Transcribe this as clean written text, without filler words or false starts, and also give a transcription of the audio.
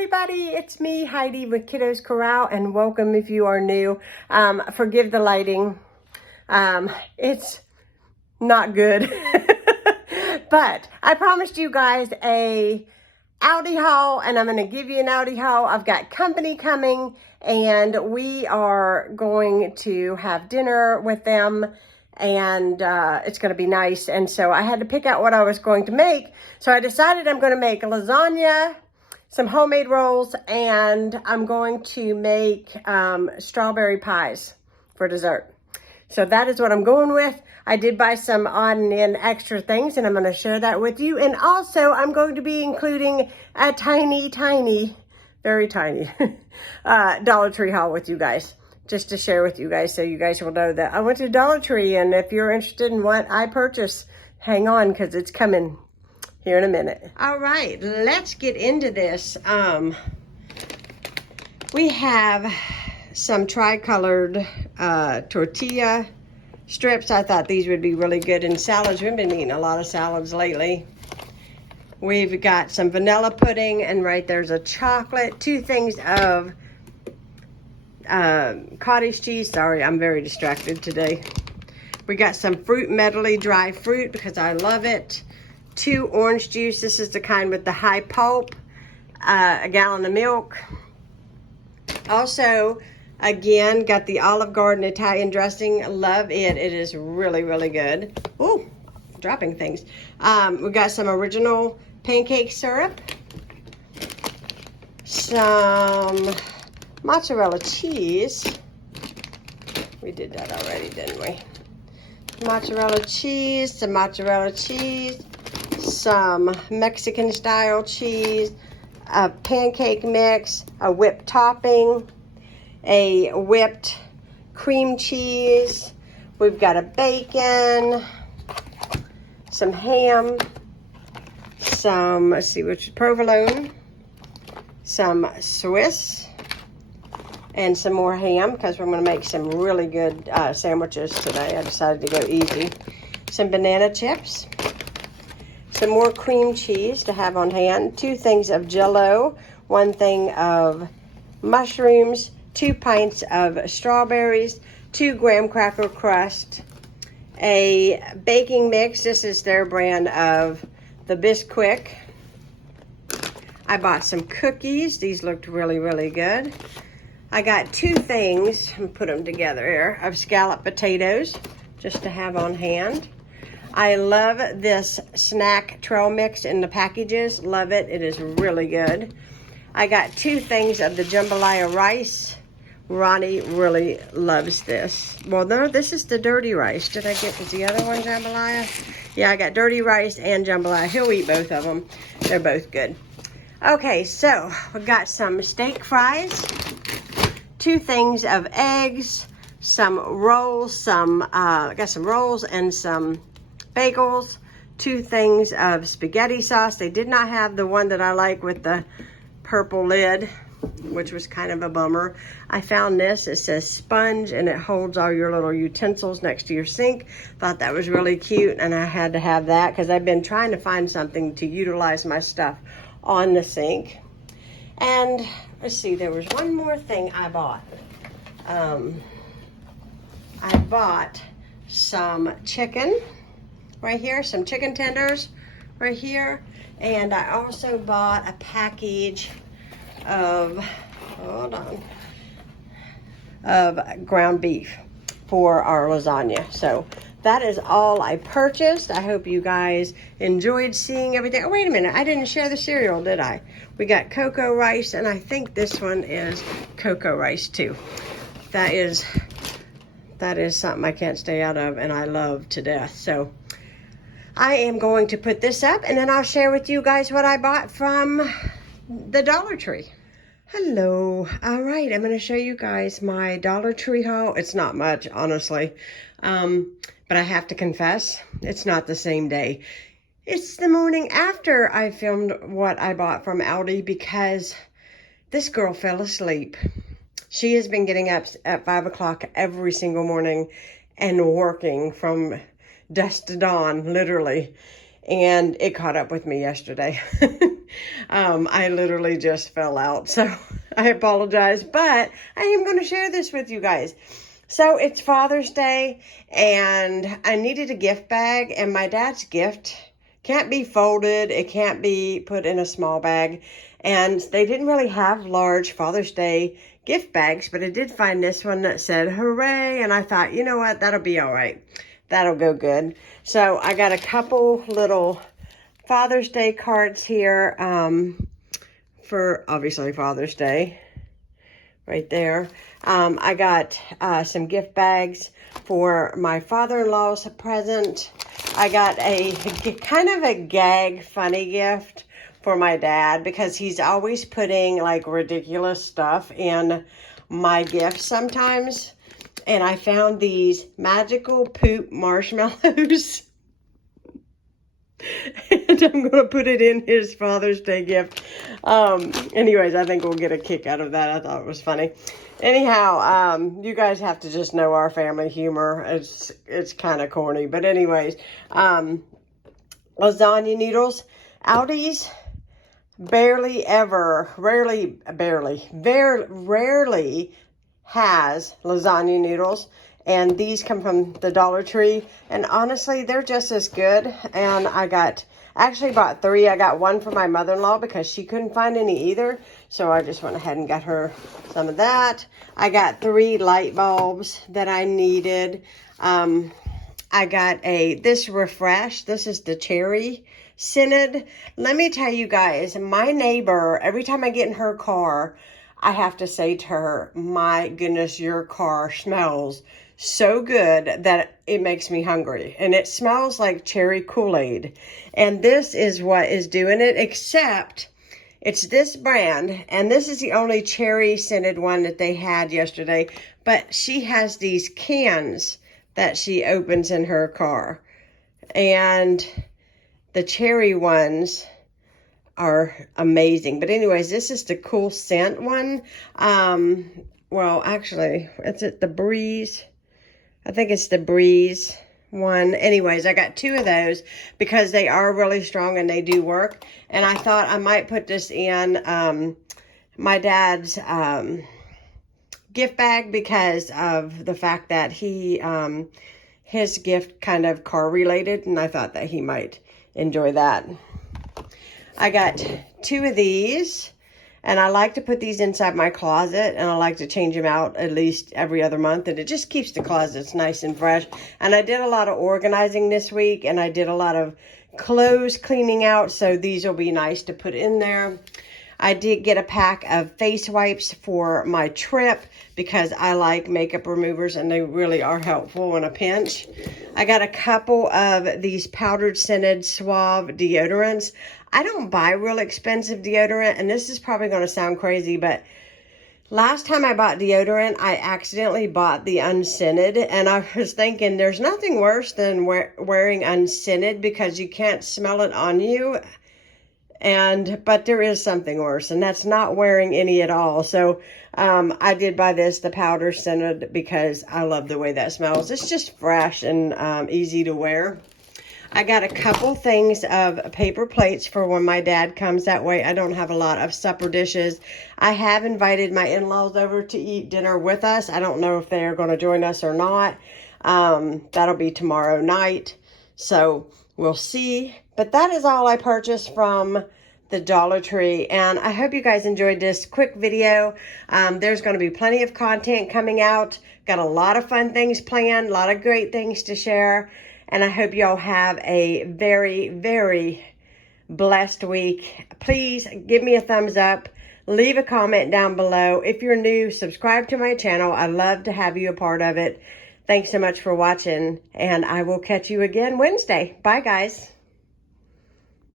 everybody, it's me, Heidi with Kiddos Koral, and welcome if you are new. Forgive the lighting. It's not good. But I promised you guys a Aldi haul, and I'm going to give you an Aldi haul. I've got company coming, and we are going to have dinner with them, and it's going to be nice. And so I had to pick out what I was going to make. So I decided I'm going to make lasagna, some homemade rolls, and I'm going to make strawberry pies for dessert. So that is what I'm going with. I did buy some odd and end extra things, and I'm going to share that with you. And also, I'm going to be including a tiny, very tiny Dollar Tree haul with you guys, just to share with you guys so you guys will know that I went to Dollar Tree. And if you're interested in what I purchased, hang on, because it's coming here in a minute. All right, let's get into this. We have some tri-colored tortilla strips. I thought these would be really good in salads. We've been eating a lot of salads lately. We've got some vanilla pudding, and right there's a chocolate. 2 things of cottage cheese. Sorry, I'm very distracted today. We got some fruit medley dry fruit because I love it. 2 orange juice. This is the kind with the high pulp. A gallon of milk. Also, again, got the Olive Garden Italian dressing. Love it. It is really good. Ooh, dropping things. We got some original pancake syrup. Some mozzarella cheese. We did that already, didn't we? Mozzarella cheese, some Mexican style cheese, a pancake mix, a whipped topping, a whipped cream cheese. We've got a bacon, some ham, some, let's see, which provolone, some Swiss, and some more ham because we're going to make some really good sandwiches today. I decided to go easy. Some banana chips, some more cream cheese to have on hand, 2 things of Jell-O, 1 thing of mushrooms, 2 pints of strawberries, 2 graham cracker crust, a baking mix. This is their brand of the Bisquick. I bought some cookies. These looked really good. I got 2 things, and put them together here, of scalloped potatoes, just to have on hand. I love this snack trail mix in the packages. Love it. It is really good. I got 2 things of the jambalaya rice. Ronnie really loves this. Well, no, this is the dirty rice. Did I get, is the other one jambalaya? Yeah, I got dirty rice and jambalaya. He'll eat both of them. They're both good. Okay, so we got some steak fries, 2 things of eggs, some rolls, I got some rolls and some bagels, 2 things of spaghetti sauce. They did not have the one that I like with the purple lid, which was kind of a bummer. I found this. It says sponge, and it holds all your little utensils next to your sink. Thought that was really cute, and I had to have that because I've been trying to find something to utilize my stuff on the sink. And let's see, there was one more thing I bought. I bought some chicken right here, some chicken tenders right here, and I also bought a package of, of ground beef for our lasagna. So that is all I purchased. I hope you guys enjoyed seeing everything. Oh, wait a minute, I didn't share the cereal, did I? We got cocoa rice, and I think this one is cocoa rice too. That is something I can't stay out of, and I love to death. So I am going to put this up, and then I'll share with you guys what I bought from the Dollar Tree. Hello. All right, I'm going to show you guys my Dollar Tree haul. It's not much, honestly, but I have to confess, it's not the same day. It's the morning after I filmed what I bought from Aldi because this girl fell asleep. She has been getting up at 5 o'clock every single morning and working from dusk to dawn, literally. and it caught up with me yesterday. I literally just fell out, so I apologize, but I am going to share this with you guys. So it's Father's Day, and I needed a gift bag, and my dad's gift can't be folded. It can't be put in a small bag, and they didn't really have large Father's Day gift bags, but I did find this one that said hooray, and I thought, you know what, that'll be all right. That'll go good. So I got a couple little Father's Day cards here for obviously Father's Day right there. I got some gift bags for my father-in-law's present. I got a kind of a gag funny gift for my dad because he's always putting like ridiculous stuff in my gifts sometimes. And I found these magical poop marshmallows. And I'm going to put it in his Father's Day gift. Anyways, I think we'll get a kick out of that. I thought it was funny. Anyhow, you guys have to just know our family humor. It's kind of corny. But anyways, lasagna noodles. Aldi's rarely has lasagna noodles, and these come from the Dollar Tree, and honestly they're just as good. And I actually bought 3. I got one for my mother-in-law because she couldn't find any either, so I just went ahead and got her some of that. I got 3 light bulbs that I needed. I got this Refresh. This is the cherry scented. Let me tell you guys, my neighbor, every time I get in her car, I have to say to her, my goodness, your car smells so good that it makes me hungry. And it smells like cherry Kool-Aid. And this is what is doing it, except it's this brand. And this is the only cherry scented one that they had yesterday. But she has these cans that she opens in her car. And the cherry ones are amazing. But anyways, this is the cool scent one. Well, actually, is it the Breeze? I think it's the Breeze one. Anyways, I got 2 of those because they are really strong and they do work. And I thought I might put this in my dad's gift bag because of the fact that his gift kind of car related, and I thought that he might enjoy that. I got 2 of these, and I like to put these inside my closet, and I like to change them out at least every other month, and it just keeps the closets nice and fresh. And I did a lot of organizing this week, and I did a lot of clothes cleaning out, so these will be nice to put in there. I did get a pack of face wipes for my trip because I like makeup removers and they really are helpful in a pinch. I got a couple of these powdered scented Suave deodorants. I don't buy real expensive deodorant, and this is probably going to sound crazy, but last time I bought deodorant, I accidentally bought the unscented, and I was thinking there's nothing worse than wearing unscented because you can't smell it on you. But there is something worse, and that's not wearing any at all. So I did buy the powder scented, because I love the way that smells. It's just fresh and easy to wear. I got a couple things of paper plates for when my dad comes. That way I don't have a lot of supper dishes. I have invited my in-laws over to eat dinner with us. I don't know if they're going to join us or not. That'll be tomorrow night, so we'll see. But that is all I purchased from the Dollar Tree, and I hope you guys enjoyed this quick video. There's going to be plenty of content coming out. Got a lot of fun things planned, a lot of great things to share, and I hope y'all have a very, very blessed week. Please give me a thumbs up. Leave a comment down below. If you're new, subscribe to my channel. I'd love to have you a part of it. Thanks so much for watching, and I will catch you again Wednesday. Bye, guys.